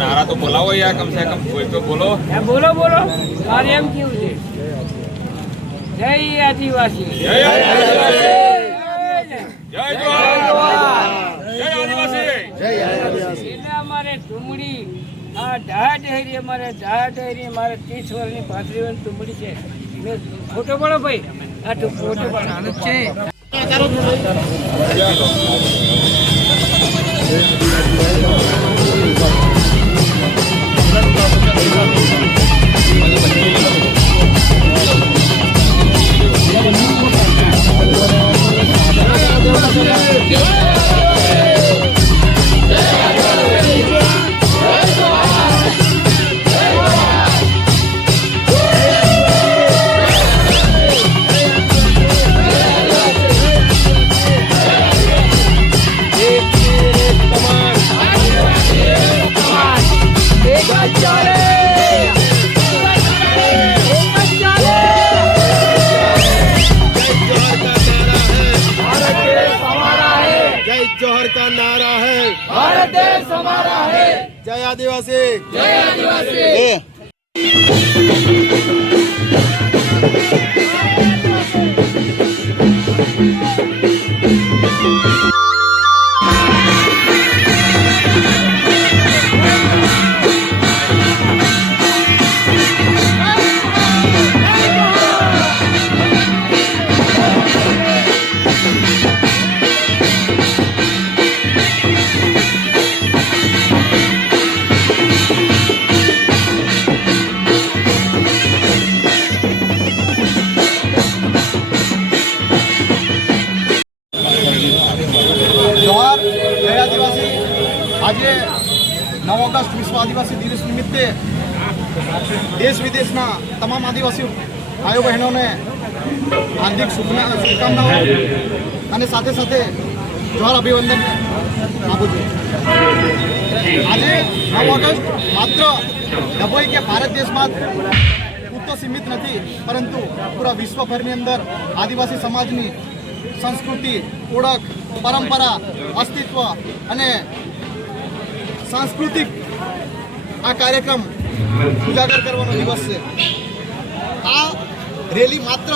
नारा तो बोलाओ यार, कम से कम कोई तो बोलो। बोलो बोलो कार्य क्यों है? जय आदिवासी, जय आदिवासी, जय जवाहर, जय आदिवासी, जय आदिवासी। हमारे टुमड़ी आ ढाह डेहरी हमारे ढाह डेहरी हमारे 30 વર્ષની 35 વર્ષની ટુમડી છે। ફોટો પાડો ભાઈ, આ તો ફોટો પાડવાનો છે। जौहर का नारा है, भारत देश हमारा है। जय आदिवासी, जय आदिवासी। આજે 9 ઓગસ્ટ વિશ્વ આદિવાસી દિવસ નિમિત્તે દેશ વિદેશના તમામ આદિવાસી ભાઈઓ બહેનોને હાર્દિક શુભકામનાઓ અને સાથે સાથે જોહાર અભિવંદન આપું છું. આજે 9 ઓગસ્ટ માત્ર ડભોઈ કે ભારત દેશમાં પૂરતો સીમિત નથી, પરંતુ પૂરા વિશ્વભરની અંદર આદિવાસી સમાજની સંસ્કૃતિ, ઓળખ, પરંપરા, અસ્તિત્વ અને સાંસ્કૃતિક આ કાર્યક્રમ ઉજાગર કરવાનો દિવસ છે. આ રેલી માત્ર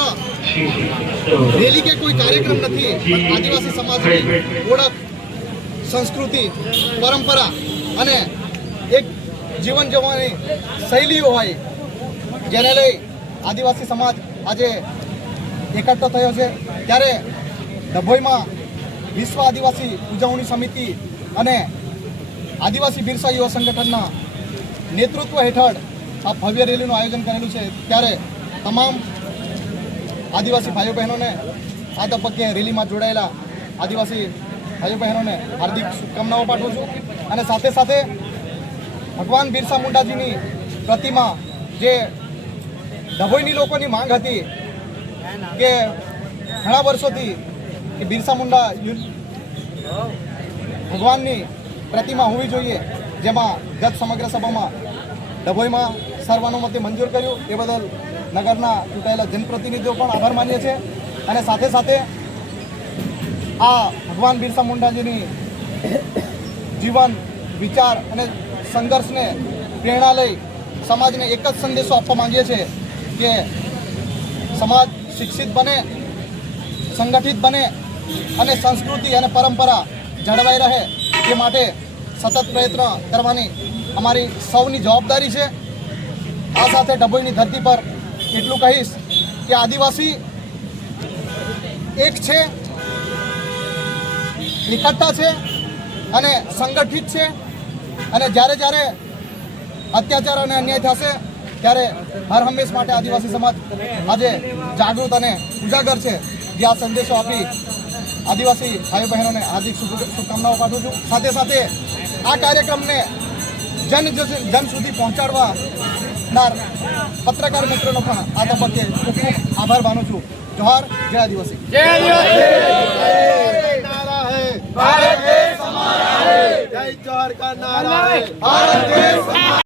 રેલી કે કોઈ કાર્યક્રમ નથી, પણ આદિવાસી સમાજની ઓળખ, સંસ્કૃતિ, પરંપરા અને એક જીવન જીવવાની શૈલીઓ હોય, જેને લઈ આદિવાસી સમાજ આજે એકઠો થયો છે. ત્યારે ડભોઈમાં વિશ્વ આદિવાસી ઉજવણી સમિતિ અને આદિવાસી બિરસા યુવા સંગઠનના નેતૃત્વ હેઠળ આ ભવ્ય રેલીનું આયોજન કરેલું છે. ત્યારે તમામ આદિવાસી ભાઈઓ બહેનોને આ તબક્કે રેલીમાં જોડાયેલા આદિવાસી ભાઈઓ બહેનોને હાર્દિક શુભકામનાઓ પાઠવું છું. અને સાથે સાથે ભગવાન બિરસા મુંડાજીની પ્રતિમા, જે ડભોઈની લોકોની માંગ હતી કે ઘણા વર્ષોથી કે બિરસા મુંડા ભગવાનની પ્રતિમા હોવી જોઈએ, જેમાં ગત સમગ્ર સભામાં ડભોઈમાં સર્વાનુમતે મંજૂર કર્યું. એ બદલ નગરના ચૂંટાયેલા જનપ્રતિનિધિઓ પણ આભાર માનીએ છીએ. અને સાથે સાથે આ ભગવાન બિરસા મુંડાજીની જીવન, વિચાર અને સંઘર્ષને પ્રેરણા લઈ સમાજને એક જ સંદેશો આપવા માંગીએ છીએ કે સમાજ શિક્ષિત બને, સંગઠિત બને અને સંસ્કૃતિ અને પરંપરા જળવાઈ રહે તે માટે સતત પ્રયત્ન કરવાની અમારી સૌની જવાબદારી છે. આ સાથે ડભોઈની ધરતી પર એટલું કહીશ કે આદિવાસી એક છે, એકઠા છે અને સંગઠિત છે. અને જ્યારે જ્યારે અત્યાચાર અને અન્યાય થશે ત્યારે હર હંમેશ માટે આદિવાસી સમાજ આજે જાગૃત અને ઉજાગર છે. જે આ સંદેશો આપી આદિવાસી ભાઈ બહેનોને હાર્દિક શુભકામનાઓ પાઠવું છું. સાથે સાથે આ કાર્યક્રમને જન સુધી પહોંચાડવાનાર પત્રકાર મિત્રોનો પણ આ તબક્કે ખૂબ ખૂબ આભાર માનું છું. જોહાર, જય આદિવાસી. नारा है भारत देश हमारा है, जय जोहर का नारा है भारत देश हमारा.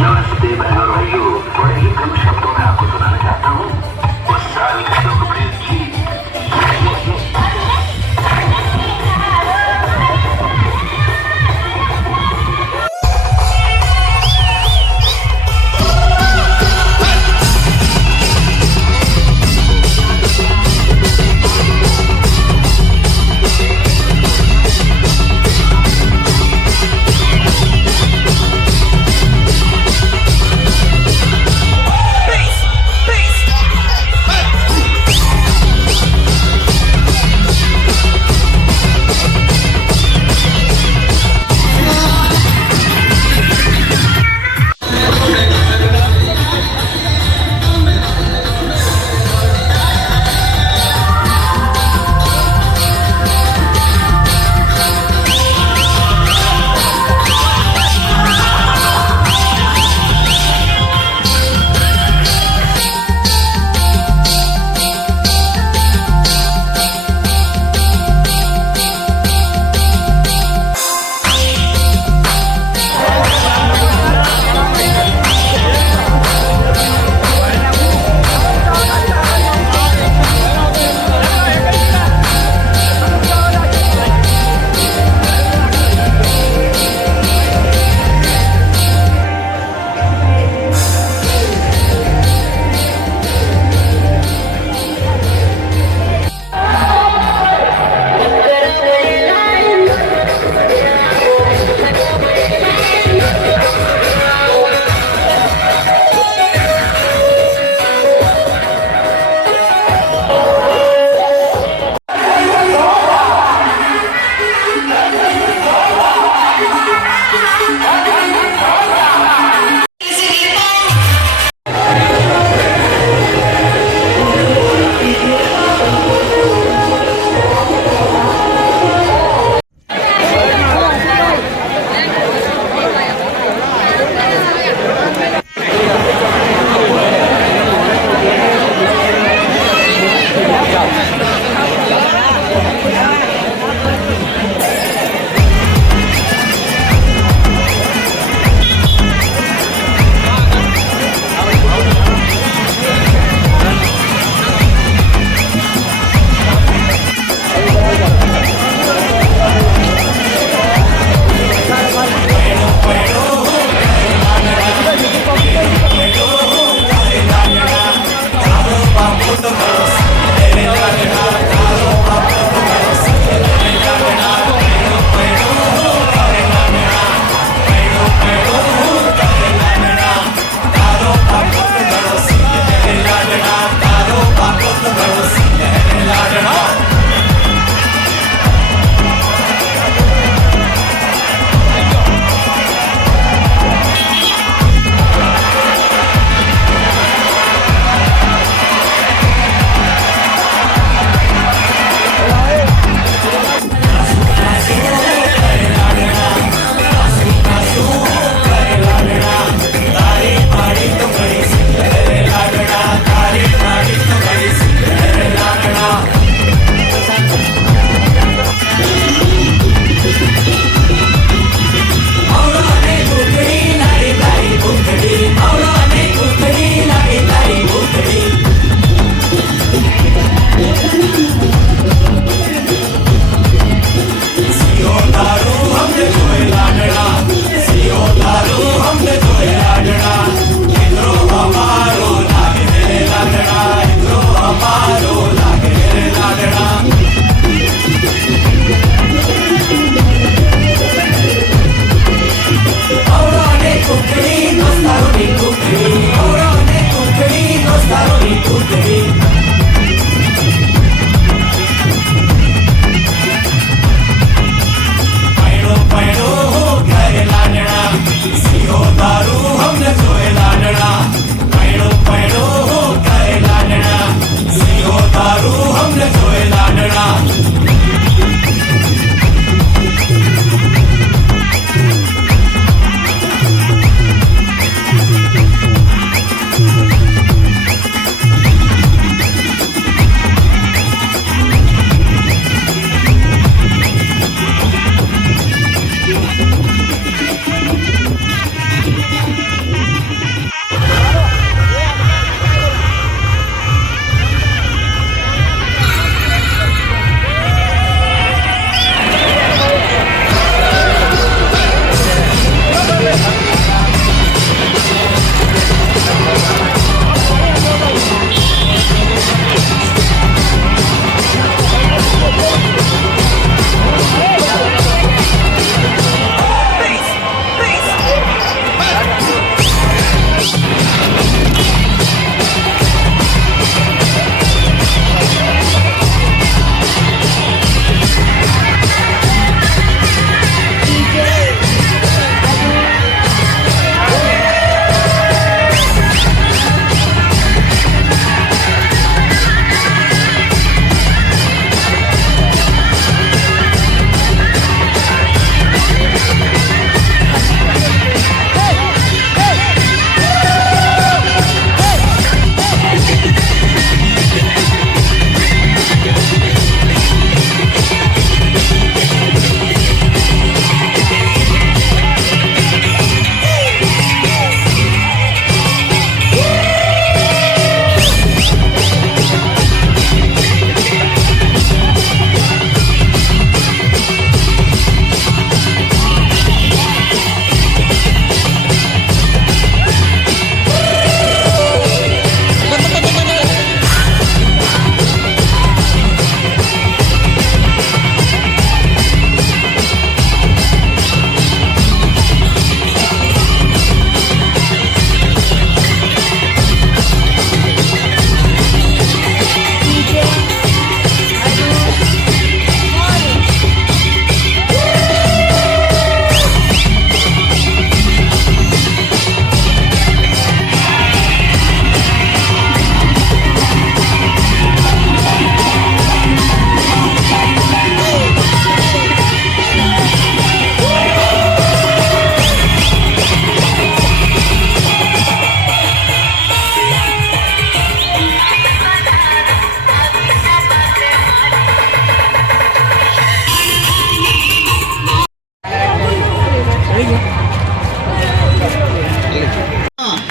नमस्ते बहनों और भाइयों, बड़े ही कम शब्दों में आपको सुनाना चाहता हूँ वो साल सुखप्रीत जी।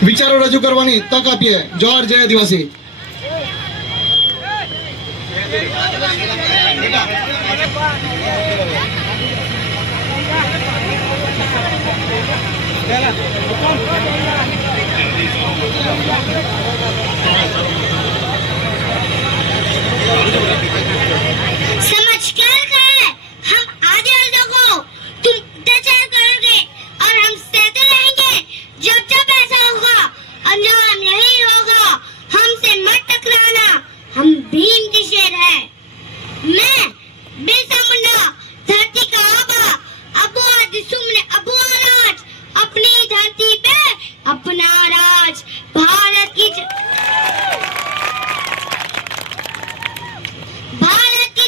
વિચારો રજૂ કરવાની તક આપીએ. જોહાર જય આદિવાસી. समझ कर हम आदिवासियों को तुम अत्याचार करोगे और हम सहते रहेंगे जब जब ऐसा होगा। अंजाम यही होगा, हमसे मत टकराना, हम भीम के शेर हैं। मैं बिरसा मुंडा, धरती का आबा, अबू आदिसुम ने अबू राज, अपनी धरती पे अपना राज। भारत की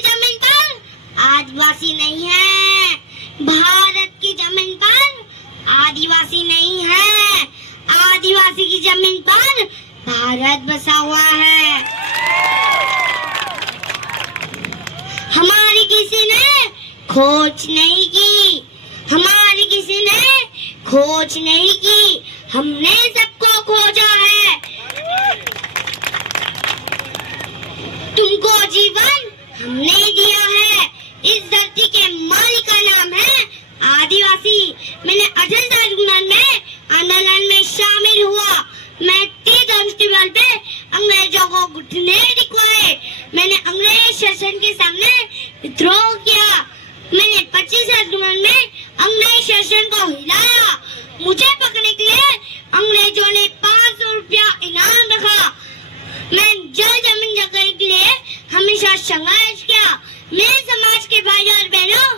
जमीन पर आदिवासी नहीं है, भारत की जमीन पर आदिवासी नहीं है, आदिवासी की जमीन पर भारत बसा हुआ है। हमारी किसी ने खोज नहीं की, हमारी किसी ने खोज नहीं की, हमने सबको खोजा है। तुमको जीवन हमने दिया है, इस धरती के मालिक का नाम है आदिवासी। मैंने 18 में आंदोलन में शामिल हुआ, मैं 30 अगस्त पे अंग्रेजों को घुटने दिखवाए, मैंने अंग्रेज शासन के सामने विद्रोह किया, मैंने 25 अगस्त में अंग्रेज शासन को हिलाया। मुझे पकड़ने के लिए अंग्रेजों ने 500 रुपया इनाम रखा। मैं जल जमीन जगह के लिए हमेशा संघर्ष किया। मेरे समाज के भाई और बहनों,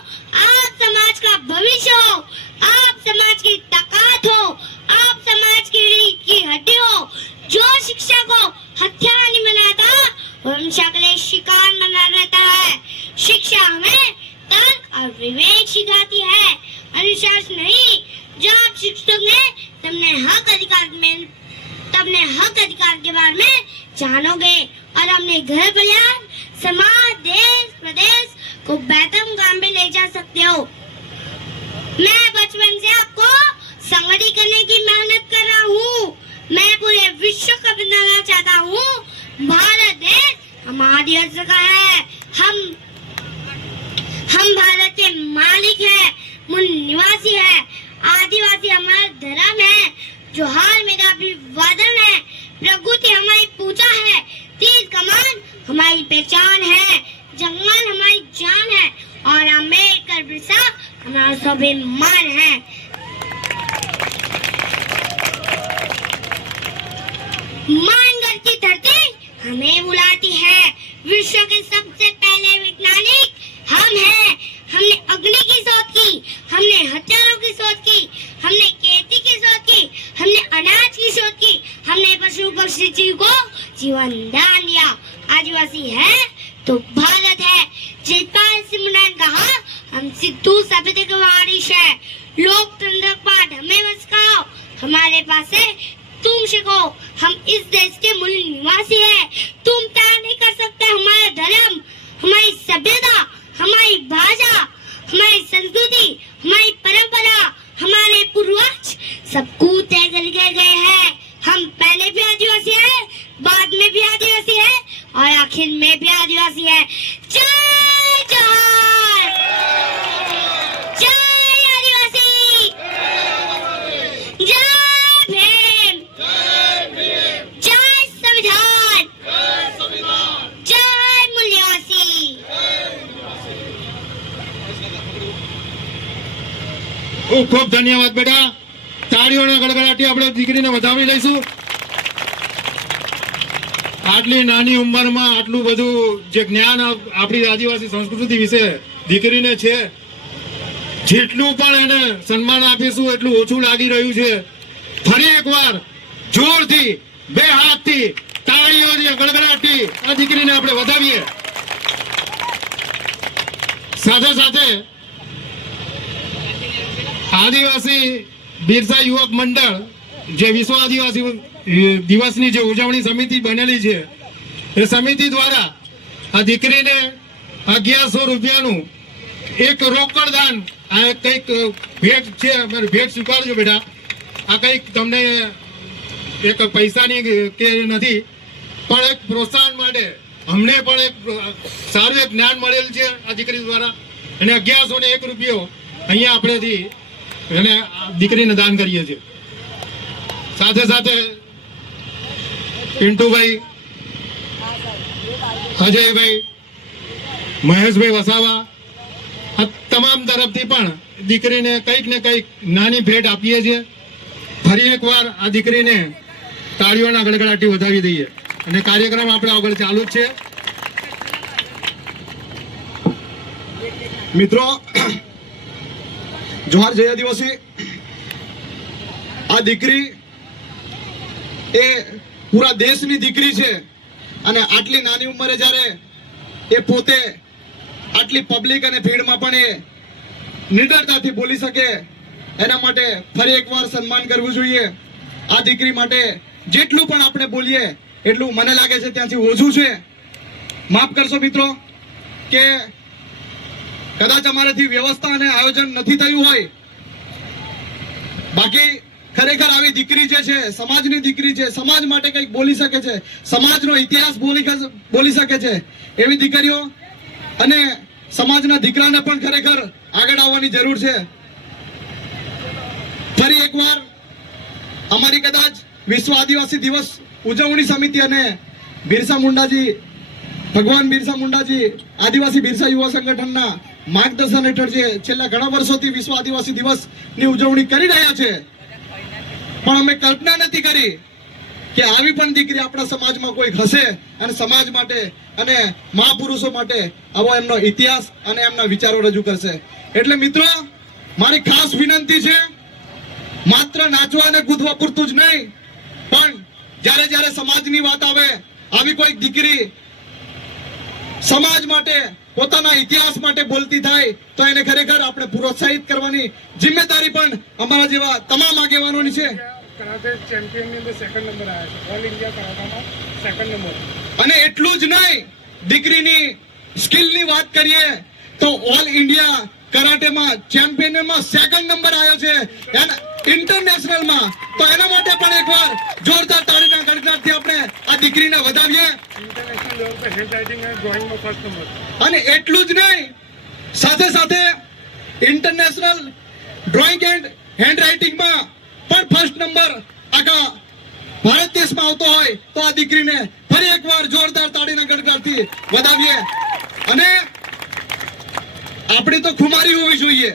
आप समाज का भविष्य हो, आप समाज की ताकत हो, आप समाज की रीढ़ की हड्डी हो। जो शिक्षा को हथियार नहीं बनाता, वो हमेशा के लिए शिकार बना रहता है। शिक्षा हमें तर्क और विवेक सिखाती है, अनुशासन नहीं। जो आप शिक्षक ने तबने हक अधिकार के बारे में जानोगे और अपने घर परिवार, समाज, देश, प्रदेश को बेहतर काम में ले जा सकते हो। मैं बचपन से आपको संगठित करने की मेहनत कर रहा हूँ। मैं पूरे विश्व को बनाना चाहता हूँ। भारत देश हमारे देश का है, हम भारत के मालिक है, मूल निवासी है। आदिवासी हमारा धर्म है, जोहार मेरा अभिवादन है। प्रकृति हमारी पूजा है, तीर कमान हमारी पहचान है, जंगल हमारी जान है और अम्बेडकर बिरसा हमारा स्वाभिमान है। मानगढ़ की धरती हमें बुलाती है। विश्व के सबसे पहले वैज्ञानिक हम हैं। हमने अग्नि की शोध की, हमने हथियारों की शोध की, हमने खेती की शोध की, हमने अनाज की शोध की, हमने पशु पक्षी जीव को जीवन दान दिया। आदिवासी है तो भारत है। जयपाल सिंह ने कहा, हम सिद्धू सभ्यता के वारिस है। लोकतंत्र पाठ हमें बस सिखाओ, हमारे पास है तुम सीखो। हम इस देश के मूल निवासी है। तुम तय नहीं कर सकते हमारा धर्म, हमारी सभ्यता, हमारी भाषा, हमारी संस्कृति, हमारी परंपरा, हमारे पूर्वज सबको तय करके गए हैं। हम पहले भी आदिवासी है, बाद में भी आदिवासी है और आखिर में भी आदिवासी है। जय जोहार, जय आदिवासी, जय भीम, जय संविधान, जय मूल्यवासी। ખૂબ ખૂબ ધન્યવાદ બેટા. તાળીઓના ગડગડાટી આપણે દીકરીને વધાવી લઈશું. આટલી નાની ઉંમરમાં આટલું બધું જે જ્ઞાન આપણી આદિવાસી સંસ્કૃતિ વિશે દીકરીને છે, જેટલું પણ એને સન્માન આપીશું એટલું ઓછું લાગી રહ્યું છે. ફરી એકવાર જોરથી બે હાથથી તાળીઓની ગડગડાટી આ દીકરીને આપણે વધાવીએ. સાથે સાથે આદિવાસી બિરસા યુવક મંડળ જે વિશ્વ આદિવાસી દિવસની જે ઉજવણી સમિતિ બનેલી છે, એ સમિતિ દ્વારા આ દીકરીને 1100 રૂપિયાનું એક રોકડ દાન, આ કંઈક ભેટ છે, અમારી ભેટ સ્વીકારજો બેટા. આ કંઈક તમને એક પૈસાની કે નથી, પણ એક પ્રોત્સાહન માટે અમને પણ એક સારું એક જ્ઞાન મળેલ છે આ દીકરી દ્વારા, અને 1101 રૂપિયો અહીંયા આપણેથી એને દીકરીને દાન કરીએ છીએ. સાથે સાથે પિન્ટુભાઈ, અજયભાઈ, મહેશભાઈ વસાવા, આ તમામ તરફથી પણ દીકરીને કંઈક ને કંઈક નાની ભેટ આપીએ છીએ. ફરી એકવાર આ દીકરીને તાળીઓના ગડગડાટી વધાવી દઈએ અને કાર્યક્રમ આપણે આગળ ચાલુ જ છે. મિત્રો, જોહાર જય આદિવાસી. આ દીકરી એ પૂરા દેશની દીકરી છે અને આટલી નાની ઉંમરે જ્યારે એ પોતે આટલી પબ્લિક અને ભીડમાં પણ એ નિડરતાથી બોલી શકે, એના માટે ફરી એકવાર સન્માન કરવું જોઈએ. આ દીકરી માટે જેટલું પણ આપણે બોલીએ એટલું મને લાગે છે ત્યાંથી ઓછું છે. માફ કરશો મિત્રો કે કદાચ અમારાથી વ્યવસ્થા અને આયોજન નથી થયું હોય, બાકી ખરેખર આવી દીકરી જે છે સમાજની દીકરી છે, સમાજ માટે કંઈક બોલી શકે છે, સમાજનો ઇતિહાસ બોલી શકે છે, એવી દીકરીઓ અને સમાજના દીકરાને પણ ખરેખર આગળ આવવાની જરૂર છે. ફરી એકવાર અમારી કદાચ વિશ્વ આદિવાસી દિવસ ઉજવણી સમિતિ અને બિરસા મુંડાજી, ભગવાન બિરસા મુંડાજી આદિવાસી બિરસા યુવા સંગઠનના માર્ગદર્શન હેઠળ જે છેલ્લા ઘણા વર્ષોથી વિશ્વ આદિવાસી દિવસની ઉજવણી કરી રહ્યા છે, પણ અમે કલ્પના નથી કરી કે આવી પણ દીકરી આપણા સમાજમાં કોઈ હશે અને સમાજ માટે અને મહાપુરુષો માટે આવો એમનો ઇતિહાસ અને એમના વિચારો રજૂ કરશે. એટલે મિત્રો, મારી ખાસ વિનંતી છે, માત્ર નાચવા અને કૂદવા પૂરતું જ નહીં, પણ જ્યારે જ્યારે સમાજની વાત આવે, આવી કોઈ દીકરી સમાજ માટે, પોતાના ઇતિહાસ માટે બોલતી થાય તો એને ખરેખર આપણે પ્રોત્સાહિત કરવાની જિમ્મેદારી પણ અમારા જેવા તમામ આગેવાનોની છે. કરાટે ચેમ્પિયનની અંદર સેકન્ડ નંબર આવ્યો છે, ઓલ ઇન્ડિયા કરાટામાં સેકન્ડ નંબર. અને એટલું જ નહીં, દીકરીની સ્કિલની વાત કરીએ તો ઓલ ઇન્ડિયા કરાટેમાં ચેમ્પિયનમાં સેકન્ડ નંબર આવ્યો છે, ઇન્ટરનેશનલમાં. તો એના માટે પણ એકવાર જોરદાર તાળીના ગડગડાટથી આપણે આ દીકરીને વધાવીએ. ઇન્ટરનેશનલ લેવલ પર હેન્ડ રાઇટિંગ અને ડ્રોઈંગમાં ફર્સ્ટ નંબર. અને એટલું જ નહીં, સાથે સાથે ઇન્ટરનેશનલ ડ્રોઈંગ એન્ડ હેન્ડ રાઇટિંગમાં પણ ફર્સ્ટ નંબર આખા ભારત દેશમાં આવતો હોય તો આ દીકરીને ફરી એકવાર જોરદાર તાળીના ગડગડાટથી વધાવીએ. અને આપણી તો ખુમારી હોવી જોઈએ,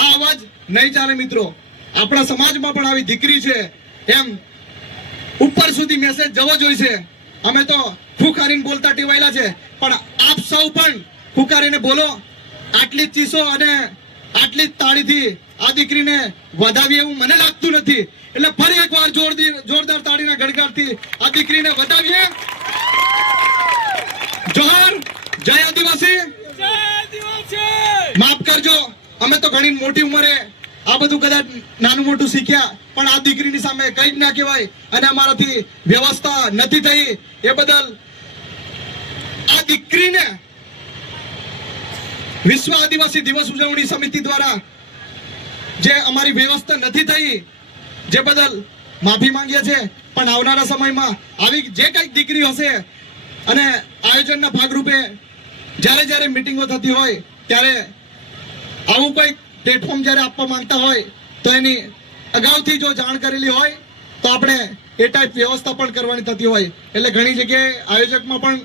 આ અવાજ નહીં ચાલે મિત્રો. આપણા સમાજમાં પણ આવી દીકરી છે એમ ઉપર સુધી મેસેજ જવો જોઈએ. અમે તો ફૂંકારીને બોલતા ટેવાયેલા છે, પણ આપ સૌ પણ ફૂંકારીને બોલો. આટલી જ ચીસો અને આટલી જ તાળીથી આ દીકરીને વધાવી એવું મને લાગતું નથી. એટલે ફરી એકવાર જોરદાર તાળીના ગડગડાટથી આ દીકરીને વધાવીએ. જોહાર, જય આદિવાસી. માફ કરજો, અમે તો ઘણી મોટી ઉંમરે આ બધું કદાચ નાનું મોટું શીખ્યા, પણ આ દીકરીની સામે કંઈ જ ના કહેવાય અને અમારાથી વ્યવસ્થા નથી થઈ એ બદલ આ દીકરીને વિશ્વ આદિવાસી દિવસ ઉજવણી સમિતિ દ્વારા જે અમારી વ્યવસ્થા નથી થઈ, જે બદલ માફી માંગીએ છીએ. પણ આવનારા સમયમાં આવી જે કંઈક દીકરી હશે અને આયોજનના ભાગરૂપે જ્યારે જ્યારે મિટિંગો થતી હોય ત્યારે આવું કોઈ પ્લેટફોર્મ જ્યારે આપવા માંગતા હોય તો એની અગાઉથી જો જાણ કરેલી હોય તો આપણે એ ટાઈપ વ્યવસ્થા પણ કરવાની થતી હોય. એટલે ઘણી જગ્યાએ આયોજકમાં પણ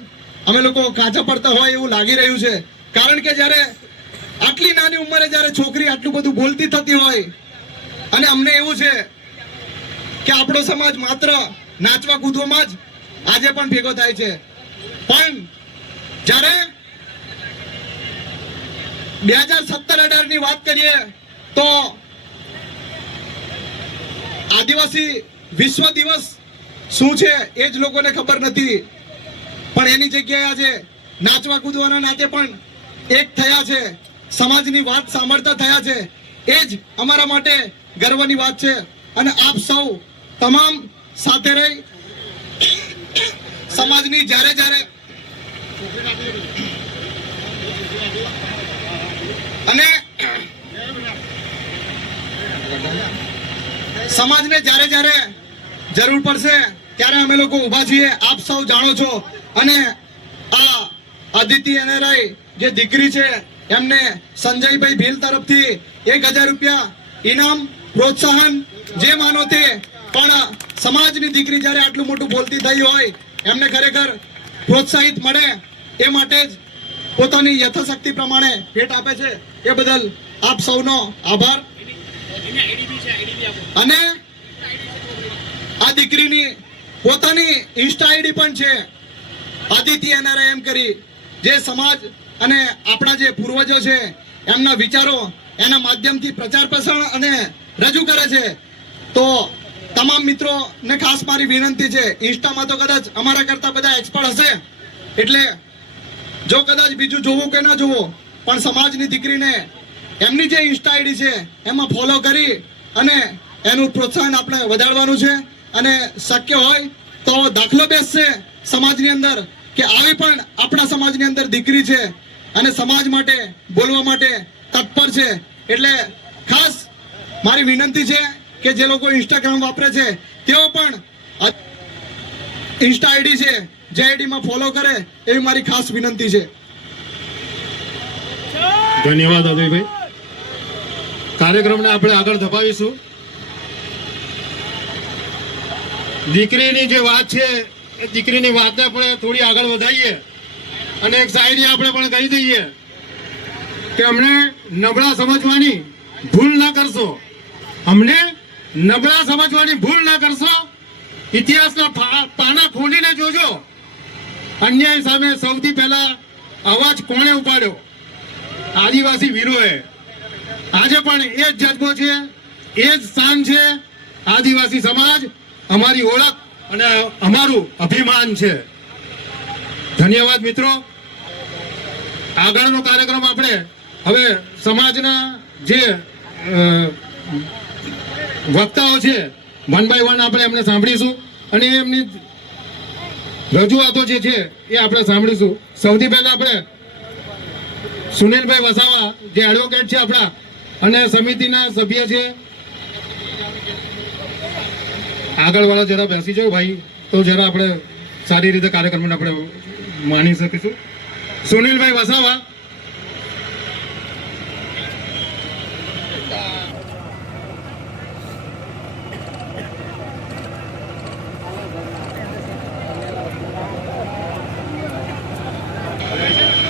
અમે લોકો કાચા પડતા હોય એવું લાગી રહ્યું છે, કારણ કે જ્યારે આટલી નાની ઉંમરે જ્યારે છોકરી આટલું બધું બોલતી થતી હોય અને અમને એવું છે કે આપણો સમાજ માત્ર નાચવા કૂદવામાં જ આજે પણ ભેગો થાય છે, પણ જ્યારે 2017-18 ની વાત કરીએ તો આદિવાસી વિશ્વ દિવસ શું છે એ જ લોકોને ખબર નથી, પણ એની જગ્યાએ આજે નાચવા કૂદવાના નાતે પણ એક થયા છે, સમાજની વાત સાંભળતા થયા છે. એ જ અમારા માટે ગર્વની વાત છે. અને આપ સૌ તમામ સાથે રહી સમાજની જ્યારે જ્યારે અને સમાજને જ્યારે જ્યારે જરૂર પડશે ત્યારે અમે લોકો ઊભા છીએ. આપ સૌ જાણો છો. અને આ આદિત્ય એનઆરઆઈ જે દીકરી છે એમને સંજયભાઈ ભીલ તરફથી 1000 રૂપિયા ઇનામ પ્રોત્સાહન જે માનો તે. પણ સમાજની દીકરી જ્યારે આટલું મોટું બોલતી થઈ હોય એમને ખરેખર પ્રોત્સાહિત મળે એ માટે જ પોતાની યથાશક્તિ પ્રમાણે ભેટ આપે છે. એ બદલ આપ સૌનો આભાર. અને આ દીકરીની પોતાની ઇન્સ્ટા આઈડી પણ છે, આદિત્ય એનઆરઆઈ એમ કરી, જે સમાજ અને આપણા જે પૂર્વજો છે એમના વિચારો એના માધ્યમથી પ્રચાર પ્રસાર અને રજૂ કરે છે. તો તમામ મિત્રોને ખાસ મારી વિનંતી છે, ઇન્સ્ટામાં તો કદાચ અમારા કરતા બધા એક્સપર્ટ હશે, એટલે જો કદાચ બીજું જોવું કે ના જોવું પણ સમાજની દીકરીને એમની જે ઇન્સ્ટા આઈડી છે એમાં ફોલો કરી અને એનું પ્રોત્સાહન આપણે વધારવાનું છે. અને શક્ય હોય તો દાખલો બેસશે સમાજની અંદર કે આવી પણ આપણા સમાજની અંદર દીકરી છે અને સમાજ માટે બોલવા માટે તત્પર છે. એટલે ખાસ મારી વિનંતી છે કે જે લોકો ઇન્સ્ટાગ્રામ વાપરે છે તેઓ પણ ઇન્સ્ટા આઈડી છે જે આઈડીમાં ફોલો કરે એવી મારી ખાસ વિનંતી છે. ધન્યવાદ અજયભાઈ. કાર્યક્રમને આપણે આગળ ધપાવીશું. દીકરીની જે વાત છે એ દીકરીની વાતને આપણે થોડી આગળ વધારીએ અને એક શાયરી આપણે પણ કહી દઈએ કે અમને નબળા સમજવાની ભૂલ ના કરશો, અમને નબળા સમજવાની ભૂલ ના કરશો. ઇતિહાસના પાના ખોલીને જોજો, અન્યાય સામે સૌથી પહેલા અવાજ કોણે ઉપાડ્યો? આદિવાસી વીરોએ. આજે પણ એ જ જજ્બો છે, એ જ સ્થાન છે. આદિવાસી સમાજ અમારી ઓળખ અને અમારું અભિમાન છે. ધન્યવાદ મિત્રો. આગળનો કાર્યક્રમ આપણે હવે સમાજના જે વક્તાઓ છે વન બાય વન આપણે એમને સાંભળીશું અને એમની રજૂઆતો જે છે એ આપણે સાંભળીશું. સૌથી પહેલા આપણે સુનિલભાઈ વસાવા જે એડવોકેટ છે આપણા અને સમિતિના સભ્ય છે, આગળ વાળા જરા બેસી જાઓ ભાઈ, તો જરા આપણે સારી રીતે કાર્યક્રમને આપણે માણી શકીશું. સુનિલભાઈ વસાવા.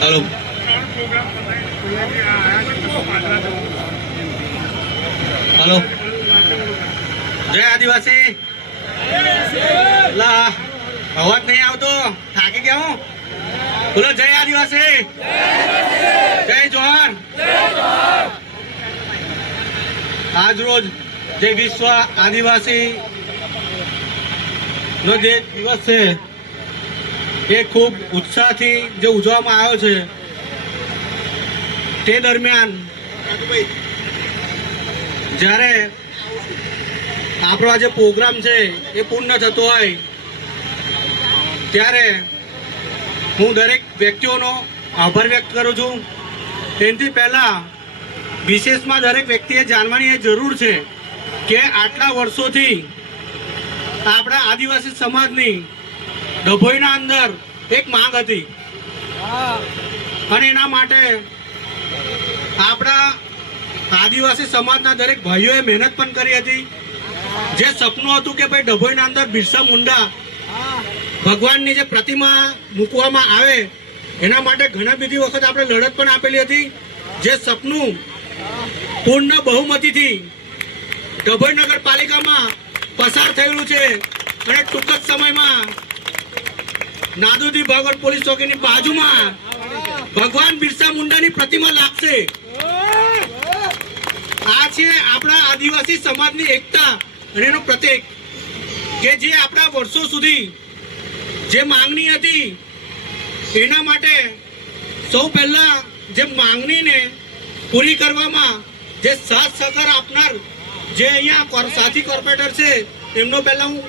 હેલો. હેલો. જય આદિવાસી. લા અવાજ નહીં આવતો, થાકી ગયા હું. બોલો જય આદિવાસી, જય જોહાર. આજ રોજ જે વિશ્વ આદિવાસી નો જે દિવસ છે એ ખૂબ ઉત્સાહથી જે ઉજવવામાં આવ્યો છે, તે દરમિયાન જ્યારે આપણો આ જે પ્રોગ્રામ છે એ પૂર્ણ થતો હોય ત્યારે હું દરેક વ્યક્તિઓનો આભાર વ્યક્ત કરું છું. તેનાથી પહેલાં વિશેષમાં દરેક વ્યક્તિએ જાણવાની એ જરૂર છે કે આટલા વર્ષોથી આપણા આદિવાસી સમાજની ડભોઈના અંદર એક માંગ હતી અને એના માટે આપણા આદિવાસી સમાજના દરેક ભાઈઓએ મહેનત પણ કરી હતી. જે સપનું હતું કે ભાઈ ડભોઈના અંદર બિરસા મુંડા ભગવાનની જે પ્રતિમા મૂકવામાં આવે એના માટે ઘણા બધી વખત આપણે લડત પણ આપેલી હતી. જે સપનું પૂર્ણ બહુમતીથી ડભોઈ નગરપાલિકામાં પસાર થયેલું છે અને ટૂંક જ સમયમાં નાદુદી ભાગવત પોલીસ ચોકીની બાજુમાં ભગવાન બિરસા મુંડાની પ્રતિમા લાગશે. આ છે આપણા આદિવાસી સમાજની એકતા અને એનું પ્રતીક કે જે આપણા વર્ષો સુધી જે માંગણી હતી એના માટે સૌ પહેલા જે માંગણીને પૂરી કરવામાં જે સાથ સહકાર આપનાર જે અહીંયા સાથી કોર્પોરેટર છે એમનો પહેલા હું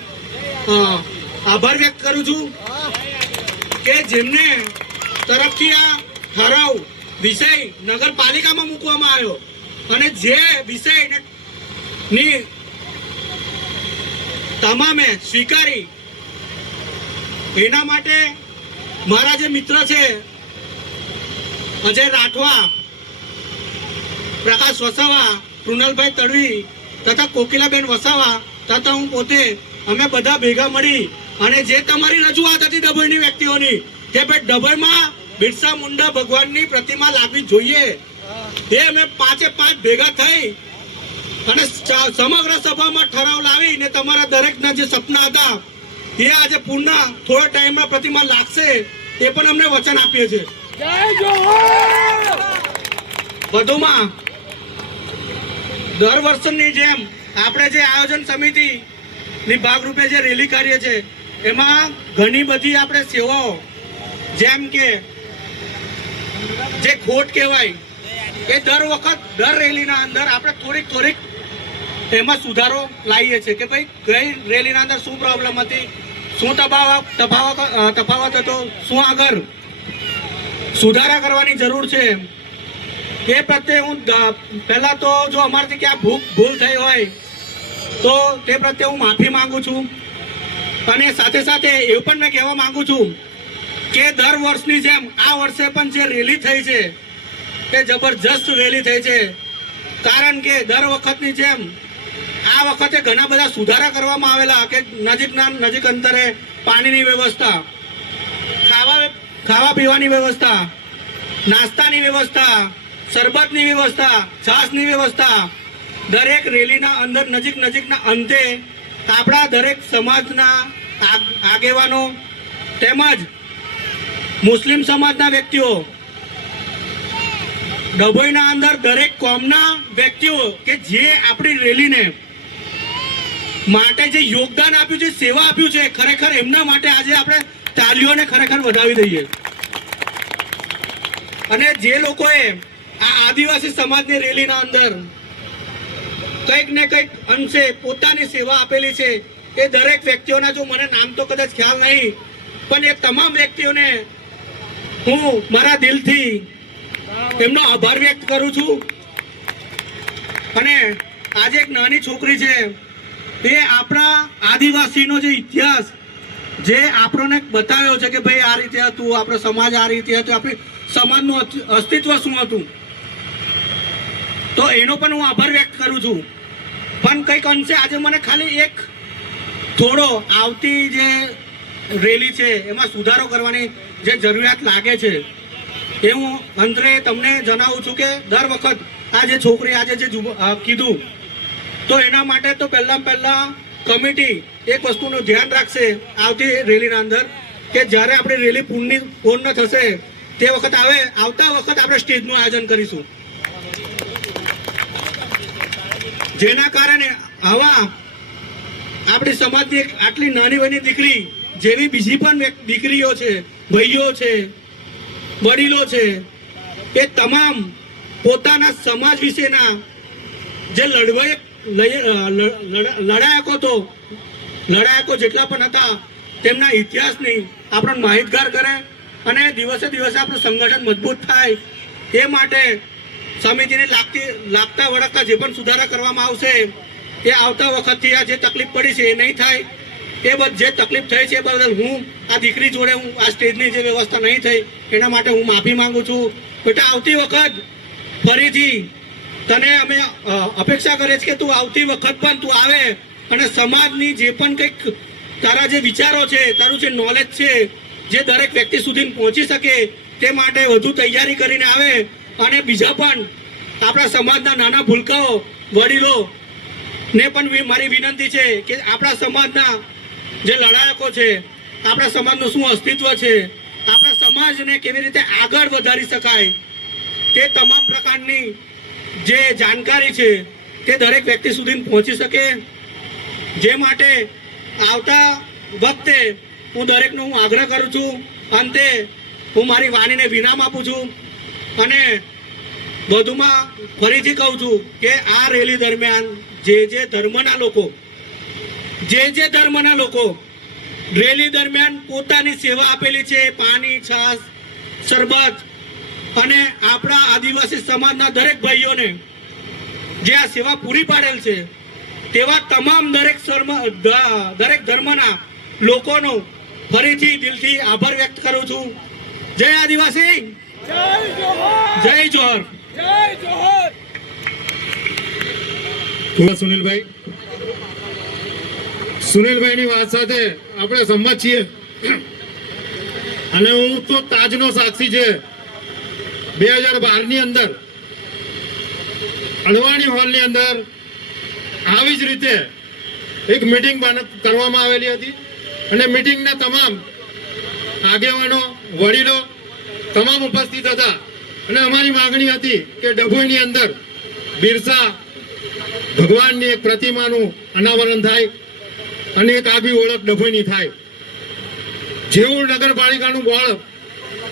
આભાર વ્યક્ત કરું છું કે જેમને તરફથી આ ઠરાવ વિષય નગરપાલિકામાં મૂકવામાં આવ્યો અને જે વિષયને ની તમામે સ્વીકારી એના માટે મારા જે મિત્ર છે અજય રાઠવા, પ્રકાશ વસાવા, કૃણાલભાઈ તડવી તથા કોકિલાબેન વસાવા તથા હું પોતે અમે બધા ભેગા મળી અને જે તમારી રજૂઆત હતી ડભોઈની વ્યક્તિઓની કે ભાઈ ડભોઈમાં બિરસા મુંડા ભગવાનની પ્રતિમા લાગવી જોઈએ, એ અમે 5 ભેગા થઈ અને સમગ્ર સભામાં ઠરાવ લાવીને તમારા દરેકના જે સપના હતા એ આજે પૂર્ણ થોડા ટાઈમમાં પ્રતિમા લાગશે એ પણ અમને વચન આપીએ છીએ. વધુમાં દર વર્ષની જેમ આપણે જે આયોજન સમિતિની ભાગરૂપે જે રેલી કરીએ છીએ એમાં ઘણી બધી આપણે સેવાઓ જેમ કે જે ખોટ કહેવાય એ દર વખત દર રેલીના અંદર આપણે થોડીક એમાં સુધારો લાવીએ છીએ કે ભાઈ ગઈ રેલીના અંદર શું પ્રોબ્લેમ હતી, શું તફાવત હતો, શું આગળ સુધારા કરવાની જરૂર છે એ પ્રત્યે હું પહેલા તો જો અમારાથી ક્યાં ભૂલ થઈ હોય તો તે પ્રત્યે હું માફી માંગુ છું. અને સાથે સાથે એવું પણ મેં કહેવા માંગુ છું કે દર વર્ષની જેમ આ વર્ષે પણ જે રેલી થઈ છે તે જબરજસ્ત રેલી થઈ છે, કારણ કે દર વખતની જેમ આ વખતે ઘણા બધા સુધારા કરવામાં આવેલા કે નજીક અંતરે પાણીની વ્યવસ્થા, ખાવા પીવાની વ્યવસ્થા, નાસ્તાની વ્યવસ્થા, શરબતની વ્યવસ્થા, છાશની વ્યવસ્થા દરેક રેલીના અંદર નજીકના અંતે આપણા દરેક સમાજના આગેવાનો તેમજ મુસ્લિમ સમાજના વ્યક્તિઓ, ડભોઈના અંદર દરેક કોમના વ્યક્તિઓ કે જે આપણી રેલીને માટે જે યોગદાન આપ્યું છે, સેવા આપ્યું છે, ખરેખર એમના માટે આજે આપણે તાળીઓને ખરેખર વધાવી દઈએ. અને જે લોકોએ આ આદિવાસી સમાજની રેલીના અંદર કંઈક ને કંઈક અંશે પોતાની સેવા આપેલી છે એ દરેક વ્યક્તિઓના, જો મને નામ તો કદાચ ખ્યાલ નહીં, પણ એ તમામ વ્યક્તિઓને હું મારા દિલથી એમનો આભાર વ્યક્ત કરું છું. અને આજે એક નાની છોકરી છે એ આપણા આદિવાસીનો જે ઇતિહાસ જે આપણને બતાવ્યો છે કે ભાઈ આ રીતે હતું, આપણો સમાજ આ રીતે હતો, આપણી સમાજનું અસ્તિત્વ શું હતું, તો એનો પણ હું આભાર વ્યક્ત કરું છું. પણ કંઈક અંશે આજે મને ખાલી એક થોડો આવતી જે રેલી છે એમાં સુધારો કરવાની જે જરૂરિયાત લાગે છે એ હું અંતરે તમને જણાવું છું કે દર વખત આ જે છોકરી આજે જે કીધું તો એના માટે તો પહેલા કમિટી એક વસ્તુનું ધ્યાન રાખશે આવતી રેલીના અંદર કે જ્યારે આપણી રેલી પૂર્ણ થશે તે વખત આવતા વખત આપણે સ્ટેજનું આયોજન કરીશું, જેના કારણે આવા આપણી સમાજની એક આટલી નાની વયની દીકરી જેવી બીજી પણ દીકરીઓ છે, ભાઈઓ છે, વડીલો છે, એ તમામ પોતાના સમાજ વિશેના જે લડાયકો જેટલા પણ હતા તેમના ઇતિહાસની આપણને માહિતગાર કરે અને દિવસે દિવસે આપણું સંગઠન મજબૂત થાય એ માટે સમિતિને લાગતા વળગતા જે પણ સુધારા કરવામાં આવશે એ આવતા વખતથી આ જે તકલીફ પડી છે એ નહીં થાય. એ જે તકલીફ થઈ છે એ બદલ હું આ દીકરી જોડે હું આ સ્ટેજની જે વ્યવસ્થા નહીં થઈ એના માટે હું માફી માંગુ છું. બેટા આવતી વખત ફરીથી તને અમે અપેક્ષા કરીએ છીએ કે તું આવતી વખત પણ તું આવે અને સમાજની જે પણ કંઈક તારા જે વિચારો છે, તારું જે નોલેજ છે, જે દરેક વ્યક્તિ સુધી પહોંચી શકે તે માટે વધુ તૈયારી કરીને આવે. અને બીજા પણ આપણા સમાજના નાના ભૂલકાઓ, વડીલો ને પણ મારી વિનંતી છે કે આપણા સમાજના જે લડાયકો છે, આપણા સમાજનું શું અસ્તિત્વ છે, આપણા સમાજને કેવી રીતે આગળ વધારી શકાય તે તમામ પ્રકારની જે જાણકારી છે તે દરેક વ્યક્તિ સુધી પહોંચી શકે. જે માટે આવતા વખતે હું દરેકનો હું આગ્રહ કરું છું. અંતે હું મારી વાણીને વિરામ આપું છું અને વધુમાં ફરીથી કહું છું કે આ રેલી દરમિયાન જે ધર્મના લોકો રેલી દરમિયાન પોતાની સેવા આપેલી છે, પાણી, છાશ, શરબત, અને આપણા આદિવાસી સમાજના દરેક ભાઈઓને જે આ સેવા પૂરી પાડેલ છે તેવા તમામ દરેક ધર્મના લોકોનો ફરીથી દિલથી આભાર વ્યક્ત કરું છું. જય આદિવાસી, જય જોહર. સુનિલભાઈની વાત સાથે આપણે સંમત છીએ અને હું તો તાજનો સાક્ષી છે. 2012 ની અંદર અડવાણી હોલની અંદર આવી જ રીતે એક મીટિંગ કરવામાં આવેલી હતી અને મીટિંગના તમામ આગેવાનો, વડીલો તમામ ઉપસ્થિત હતા અને અમારી માંગણી હતી કે ડભોઈની અંદર બિરસા ભગવાનની એક પ્રતિમાનું અનાવરણ થાય અને એક આગવી ઓળખ ડભોઈની થાય. જેવું નગરપાલિકાનું બોર્ડ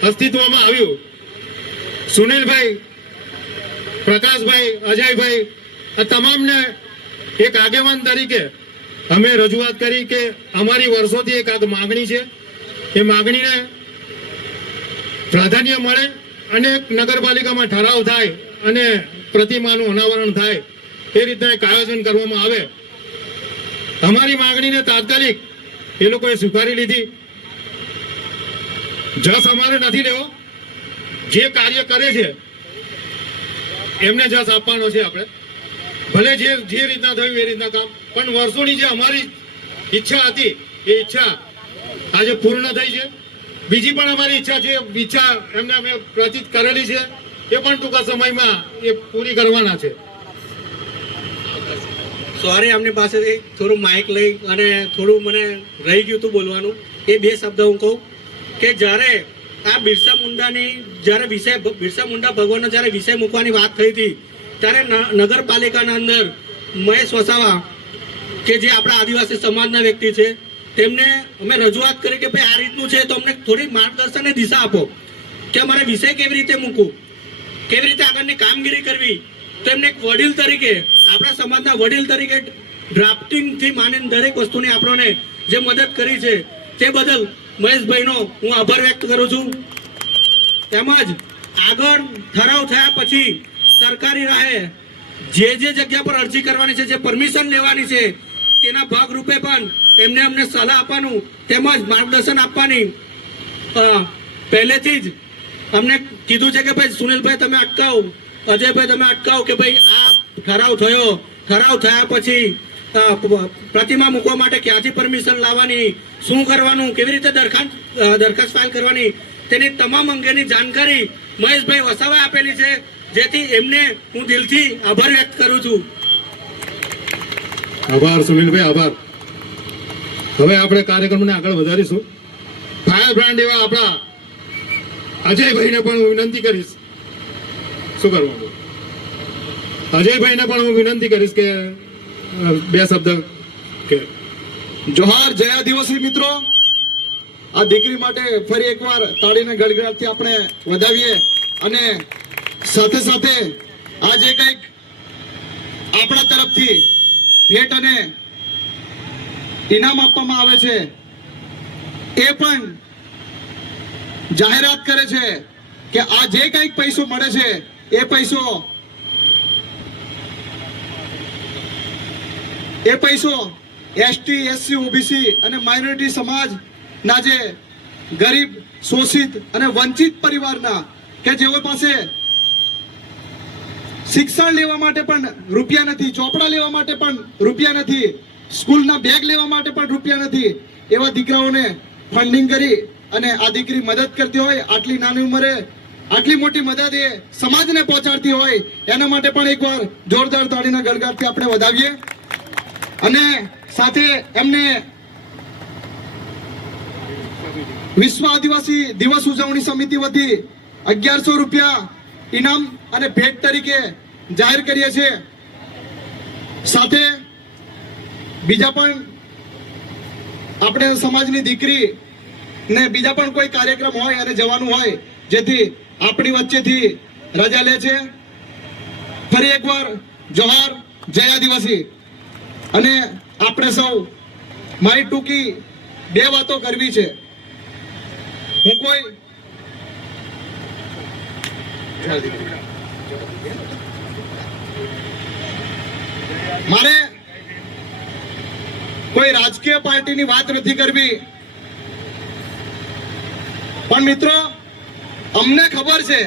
અસ્તિત્વમાં આવ્યું, સુનિલભાઈ, પ્રકાશભાઈ, અજયભાઈ આ તમામને એક આગેવાન તરીકે અમે રજૂઆત કરી કે અમારી વર્ષોથી એક આ માગણી છે, એ માગણીને પ્રાધાન્ય મળે અને નગરપાલિકામાં ઠરાવ થાય અને પ્રતિમાનું અનાવરણ થાય એ રીતના એક આયોજન કરવામાં આવે. અમારી માગણીને તાત્કાલિક એ લોકોએ સ્વીકારી લીધી. જસ અમારે નથી લેવો, જે કાર્ય કરે છે એમને જસ આપવાનો છે. આપણે ભલે જે રીતના થયું એ રીતના કામ, પણ વર્ષોની જે અમારી ઈચ્છા હતી એ ઈચ્છા આજે પૂર્ણ થઈ છે. બીજી પણ અમારી ઈચ્છા એમને અમે પ્રતીત કરેલી છે, એ પણ ટૂંકા સમયમાં એ પૂરી કરવાના છે. સોરી, આમની પાસેથી થોડું માઇક લઈ અને થોડું મને રહી ગયું હતું બોલવાનું. એ 2 શબ્દ હું કહું કે જ્યારે આ બિરસા મુંડા ભગવાનનો જ્યારે વિષય મૂકવાની વાત થઈ હતી ત્યારે નગરપાલિકાના અંદર મહેશ વસાવા કે જે આપણા આદિવાસી સમાજના વ્યક્તિ છે તેમને અમે રજૂઆત કરી કે ભાઈ આ રીતનું છે તો અમને થોડી માર્ગદર્શન અને દિશા આપો કે અમારે વિષય કેવી રીતે મૂકવું, કેવી રીતે આગળની કામગીરી કરવી. તો એમને એક વડીલ તરીકે, આપણા સમાજના વડીલ તરીકે ડ્રાફ્ટિંગથી માંડીને દરેક વસ્તુની આપણને જે મદદ કરી છે તે બદલ મહેશભાઈનો હું આભાર વ્યક્ત કરું છું. તેમજ આગળ ઠરાવ થયા પછી સરકારી રાહે જે જગ્યા પર અરજી કરવાની છે, જે પરમિશન લેવાની છે તેના ભાગરૂપે પણ એમને અમને સલાહ આપવાનું તેમજ માર્ગદર્શન આપવાની પહેલેથી જ અમને કીધું છે કે ભાઈ સુનિલભાઈ તમે અટકાવો, અજયભાઈ તમે અટકાવો કે ભાઈ આ ઠરાવ થયા પછી પ્રતિમા મૂકવા માટે ક્યાંથી પરમિશન લાવવાની, શું કરવાનું, કેવી રીતે દરખાસ્ત ફાઇલ કરવાની, તેની તમામ અંગેની જાણકારી મહેશભાઈ વસાવાએ આપેલી છે, જેથી એમને હું દિલથી આભાર વ્યક્ત કરું છું. આભાર સુનિલભાઈ, આભાર. હવે આપણે કાર્યક્રમને આગળ વધારીશું. ફાયર બ્રાન્ડ એવા આપણા અજયભાઈને પણ હું વિનંતી કરીશ. શું કરવાનું? અજયભાઈને પણ હું વિનંતી કરીશ કે 2 શબ્દ કે. જોહાર, જય આદિવાસી મિત્રો. આ દીકરી માટે ફરી એકવાર તાળીના ગડગડાટથી આપણે વધાવીએ અને સાથે સાથે આ જે કંઈક આપણા તરફથી ભેટ અને ઇનામ આપવામાં આવે છે એ પણ જાહેરાત કરે છે કે આ જે કંઈક પૈસો મળે છે એ પૈસો એસટી, એસસી, ઓબીસી અને માઇનોરિટી સમાજના જે ગરીબ, શોષિત અને વંચિત પરિવારના કે જેઓ પાસે શિક્ષણ લેવા માટે પણ રૂપિયા નથી, ચોપડા લેવા માટે પણ રૂપિયા નથી, સ્કૂલના બેગ લેવા માટે પણ રૂપિયા નથી, એવા દીકરાઓને ફંડિંગ કરી અને આ દીકરી મદદ કરતી હોય, આટલી નાની ઉંમરે આટલી મોટી મદદ એ સમાજને પહોંચાડતી હોય, એના માટે પણ એકવાર જોરદાર તાળીના ગડગડાટથી આપણે વધાવીએ. અને સાથે એમને વિશ્વ આદિવાસી દિવસ ઉજવણી સમિતિ વતી 1100 રૂપિયા ઇનામ અને ભેટ તરીકે જાહેર કરીએ છીએ. સાથે બીજા પણ આપણે સમાજની દીકરી ને બીજા પણ કોઈ કાર્યક્રમ હોય અને જવાનું હોય જેથી આપણી વચ્ચેથી રજા લે છે. ફરી એકવાર જોહાર, જય આદિવાસી. અને આપણે સૌ મારી ટૂંકી 2 વાતો કરવી છે. હું કોઈ મારે કોઈ રાજકીય પાર્ટીની વાત નથી કરવી, પણ મિત્રો અમને ખબર છે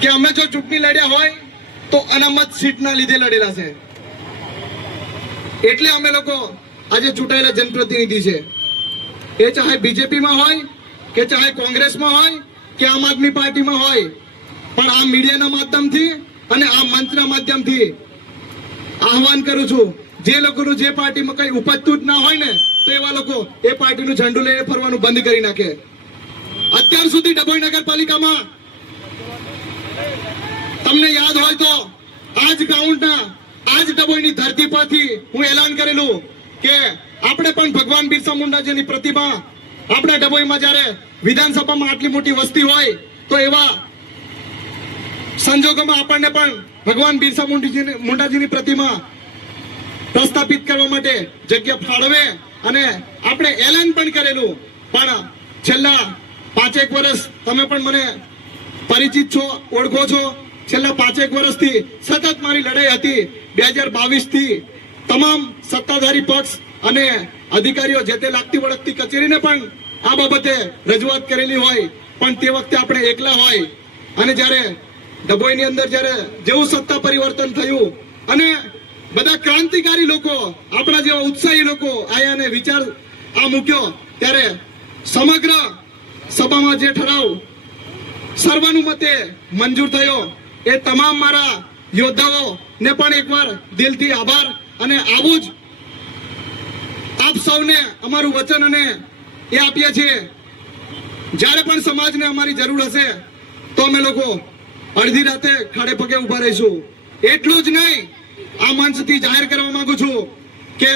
કે અમે જો ચૂંટણી લડ્યા હોય તો અનામત સીટના લીધે લડેલા છે, એટલે અમે લોકો આજે ચૂંટાયેલા જનપ્રતિનિધિ છે, એ ચાહે બીજેપીમાં હોય કે ચાહે કોંગ્રેસમાં હોય કે આમ આદમી પાર્ટીમાં હોય, પણ આ મીડિયાના માધ્યમથી અને આ મંચના માધ્યમથી આહવાન કરું છું, જે લોકોનું જે પાર્ટીમાં કઈ ઉપજતું જ ના હોય ને તો એવા લોકો એ પાર્ટીનું ઝંડુ લઈને ફરવાનું બંધ કરી નાખે. અત્યાર સુધી ડભોઈ નગરપાલિકામાં તમને યાદ હોય તો આજ ગ્રાઉન્ડના આજ ડભોઈની ધરતી પરથી હું એલાન કરેલું કે આપણે પણ ભગવાન બિરસા મુંડાજીની પ્રતિમા આપણા ડભોઈમાં જ્યારે વિધાનસભામાં આટલી મોટી વસ્તી હોય તો એવા સંજોગોમાં આપણને પણ ભગવાન બિરસા મુંડાજીની પ્રતિમા પ્રસ્થાપિત કરવા માટે જગ્યા ફાળવે અને આપણે એલાન પણ કરેલું, પણ છેલ્લા 5 વર્ષ તમે પણ મને પરિચિત છો, ઓળખો છો. છેલ્લા 5 વર્ષથી સતત મારી લડાઈ હતી. 2022 થી તમામ સત્તાધારી પક્ષ અને અધિકારીઓ જે તે લાગતી વળગતી કચેરીને પણ આ બાબતે રજૂઆત કરેલી હોય, પણ તે વખતે આપણે એકલા હોય અને જ્યારે ડભોઈની અંદર જ્યારે જેવું સત્તા પરિવર્તન થયું અને બધા ક્રાંતિકારી લોકો આપણા જેવા ઉત્સાહી લોકો આયા અને વિચાર આ મૂક્યો, ત્યારે સમગ્ર સભામાં જે ઠરાવ સર્વાનુમતે મંજૂર થયો એ તમામ મારા યોદ્ધાઓને પણ એકવાર દિલથી આભાર. અને આવું જ આપ સૌને અમારું વચન અને એ આપીએ છીએ, જ્યારે પણ સમાજને અમારી જરૂર હશે તો અમે લોકો અડધી રાતે ખાડે પગે ઉભા રહીશું. એટલું જ નહીં, આ મંચથી જાહેર કરવા માંગુ છું કે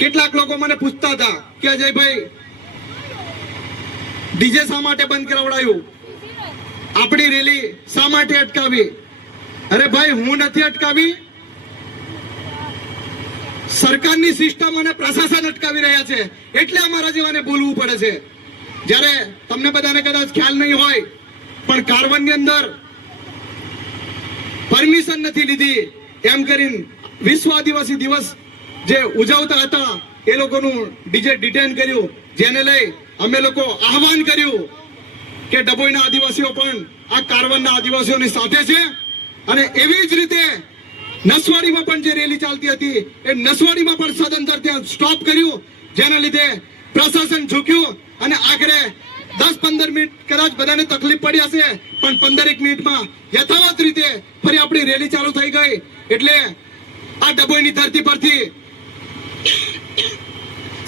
કેટલાક લોકો મને પૂછતા હતા કે અજયભાઈ ડીજે શા માટે બંધ કરાવડાયું, આપણી રેલી શા માટે અટકાવી? અરે ભાઈ, હું નથી અટકાવી, સરકારની સિસ્ટમ અને પ્રશાસન અટકાવી રહ્યા છે, એટલે અમારા જેવાને બોલવું પડે છે. જ્યારે તમને બધાને કદાચ ખ્યાલ નહીં હોય, પણ કારવનની અંદર પરમિશન નથી લીધી એમ કરીને વિશ્વ આદિવાસી દિવસ જે ઉજવતા હતા એ લોકોનું ડીજે ડિટેન કર્યું, જેને લઈ અમે લોકો આહવાન કર્યું કે ડભોઈના આદિવાસીઓ પણ આ કારવનના આદિવાસીઓની સાથે છે. અને એવી જ રીતે નસવાડીમાં પણ જે રેલી ચાલતી હતી એ નસવાડીમાં પણ સદંતર ત્યાં સ્ટોપ કર્યું, જેના લીધે પ્રશાસન ઝૂક્યું અને આખરે 10-15 મિનિટ કદાચ બધાને તકલીફ પડી હશે, પણ 15 મિનિટમાં યથાવત રીતે ફરી આપણી રેલી ચાલુ થઈ ગઈ. એટલે આ ડભોઈની ધરતી પરથી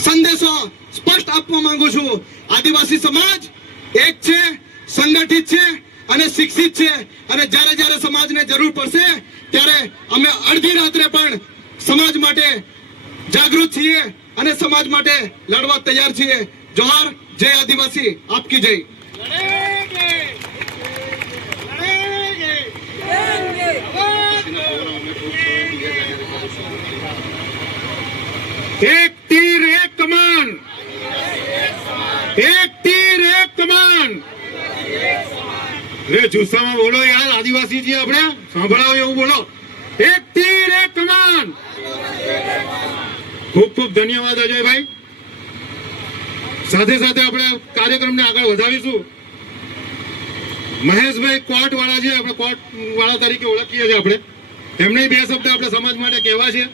સંદેશો સ્પષ્ટ આપવા માંગુ છું, આદિવાસી સમાજ એક છે, સંગઠિત છે અને શિક્ષિત છે. અને જ્યારે જ્યારે સમાજને જરૂર પડશે ત્યારે અમે અડધી રાત્રે પણ સમાજ માટે જાગૃત છીએ અને સમાજ માટે લડવા તૈયાર છીએ. જોહાર, જય આદિવાસી, આપકી જય. એક તીર એક કમાન, એક તીર એક કમાન. રે જુસ્સામાં બોલો યાર, આદિવાસી છીએ આપણે, સાંભળાવો એવું બોલો. એક તીર એક કમાન. ખૂબ ખૂબ ધન્યવાદ અજયભાઈ. સાથે સાથે આપણે કાર્યક્રમને આગળ વધાવીશું. મહેશભાઈ કોર્ટ વાળા છે, આપણે કોર્ટ વાળા તરીકે ઓળખીએ છીએ આપણે, એમને 2 શબ્દ આપણે સમાજ માટે કહેવા છે.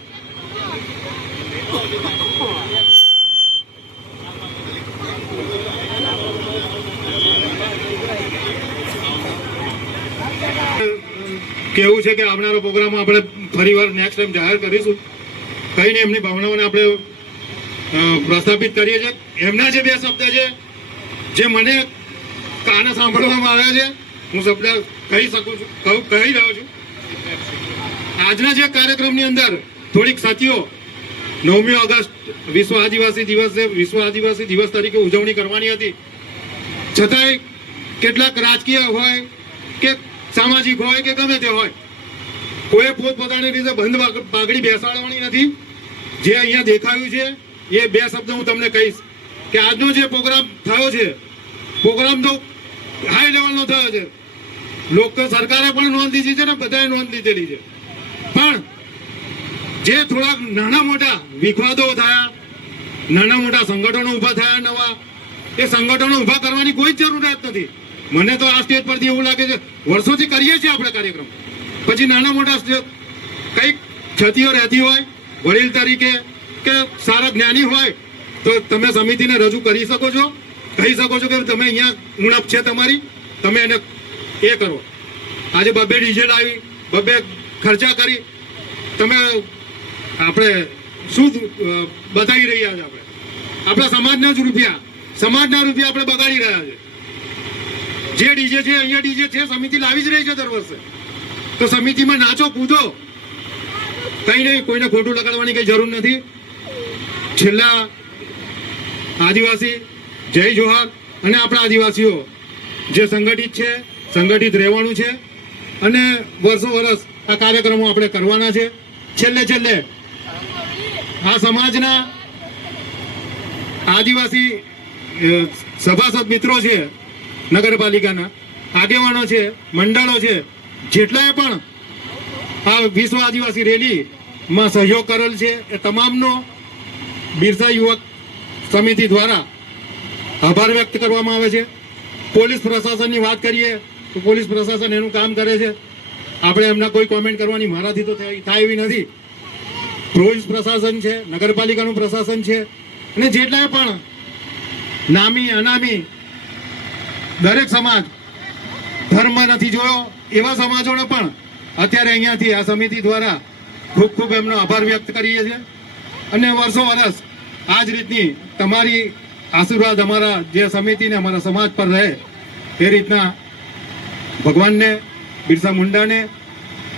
કેવું છે કે આવનારો પ્રોગ્રામ આપણે ફરીવાર નેક્સ્ટ ટાઈમ જાહેર કરીશું. કહીને એમની ભાવનાઓને આપણે પ્રસ્થાપિત કરીએ છીએ. એમના જે 2 શબ્દ છે જે મને કાને સાંભળવામાં આવ્યા છે, હું શબ્દ કહી શકું છું, કહી રહ્યો છું. આજના જે કાર્યક્રમની અંદર થોડીક સાથીઓ 9મી ઓગસ્ટ વિશ્વ આદિવાસી દિવસ તરીકે ઉજવણી કરવાની હતી, છતાંય કેટલાક રાજકીય હોય કે સામાજિક હોય કે ગમે તે હોય, કોઈ પોતપોતાની રીતે બંધ પાઘડી બેસાડવાની નથી. જે અહીંયા દેખાયું છે એ 2 શબ્દ હું તમને કહીશ કે આજનો જે પ્રોગ્રામ થયો છે, પ્રોગ્રામ તો હાઈ લેવલનો થયો છે. સરકારે પણ નોંધ લીધી છે ને બધાએ નોંધ લીધેલી છે, પણ જે થોડાક નાના મોટા વિખવાદો થયા, નાના મોટા સંગઠનો ઊભા થયા નવા, એ સંગઠનો ઊભા કરવાની કોઈ જ જરૂરિયાત નથી. મને તો આ સ્ટેજ પરથી એવું લાગે છે, વર્ષોથી કરીએ છીએ આપણે કાર્યક્રમ, પછી નાના મોટા કંઈક ક્ષતિઓ રહેતી હોય, વડીલ તરીકે કે સારા જ્ઞાની હોય તો તમે સમિતિને રજૂ કરી શકો છો, કહી શકો છો કે તમે અહીંયા ઉણપ છે તમારી, તમે એને એ કરો. આજે બબ્બે ડીજે લાવી, બબ્બે ખર્ચા કરી, તમે આપણે શું બતાવી રહ્યા છે? આપણા સમાજના જ રૂપિયા આપણે બગાડી રહ્યા છે. જે ડીજે છે અહીંયા ડીજે છે, સમિતિ લાવી જ રહી છે દર વર્ષે, તો સમિતિમાં નાચો કૂદો, કઈ નહીં, કોઈને ખોટું લગાડવાની કઈ જરૂર નથી. છેલ્લા આદિવાસી જય જોહાર. અને આપણા આદિવાસીઓ જે સંગઠિત છે, સંગઠિત રહેવાનું છે અને વર્ષો વર્ષ આ કાર્યક્રમો આપણે કરવાના છે. છેલ્લે આ સમાજના આદિવાસી સભાસદ મિત્રો છે, નગરપાલિકાના આગેવાનો છે, મંડળો છે, જેટલાએ પણ આ વિશ્વ આદિવાસી રેલીમાં સહયોગ કરેલ છે, એ તમામનો બિરસા યુવક સમિતિ દ્વારા આભાર વ્યક્ત કરવામાં આવે છે. પોલીસ પ્રશાસનની વાત કરીએ તો પોલીસ પ્રશાસન એનું કામ કરે છે, આપણે એમના કોઈ કોમેન્ટ કરવાની મારાથી તો થાય એવી નથી. પોલીસ પ્રશાસન છે, નગરપાલિકાનું પ્રશાસન છે, અને જેટલાએ પણ નામી અનામી દરેક સમાજ ધર્મ નથી જોયો એવા સમાજોને પણ અત્યારે અહીંયાથી આ સમિતિ દ્વારા ખૂબ ખૂબ એમનો આભાર વ્યક્ત કરીએ છીએ. અને વર્ષો વર્ષ આ જ રીતની તમારી આશીર્વાદ અમારા જે સમિતિને, અમારા સમાજ પર રહે એ રીતના ભગવાનને, બિરસા મુંડાને,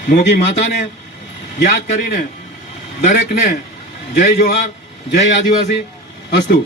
મોગી માતાને યાદ કરીને દરેકને જય જોહાર, જય આદિવાસી. અસ્તુ.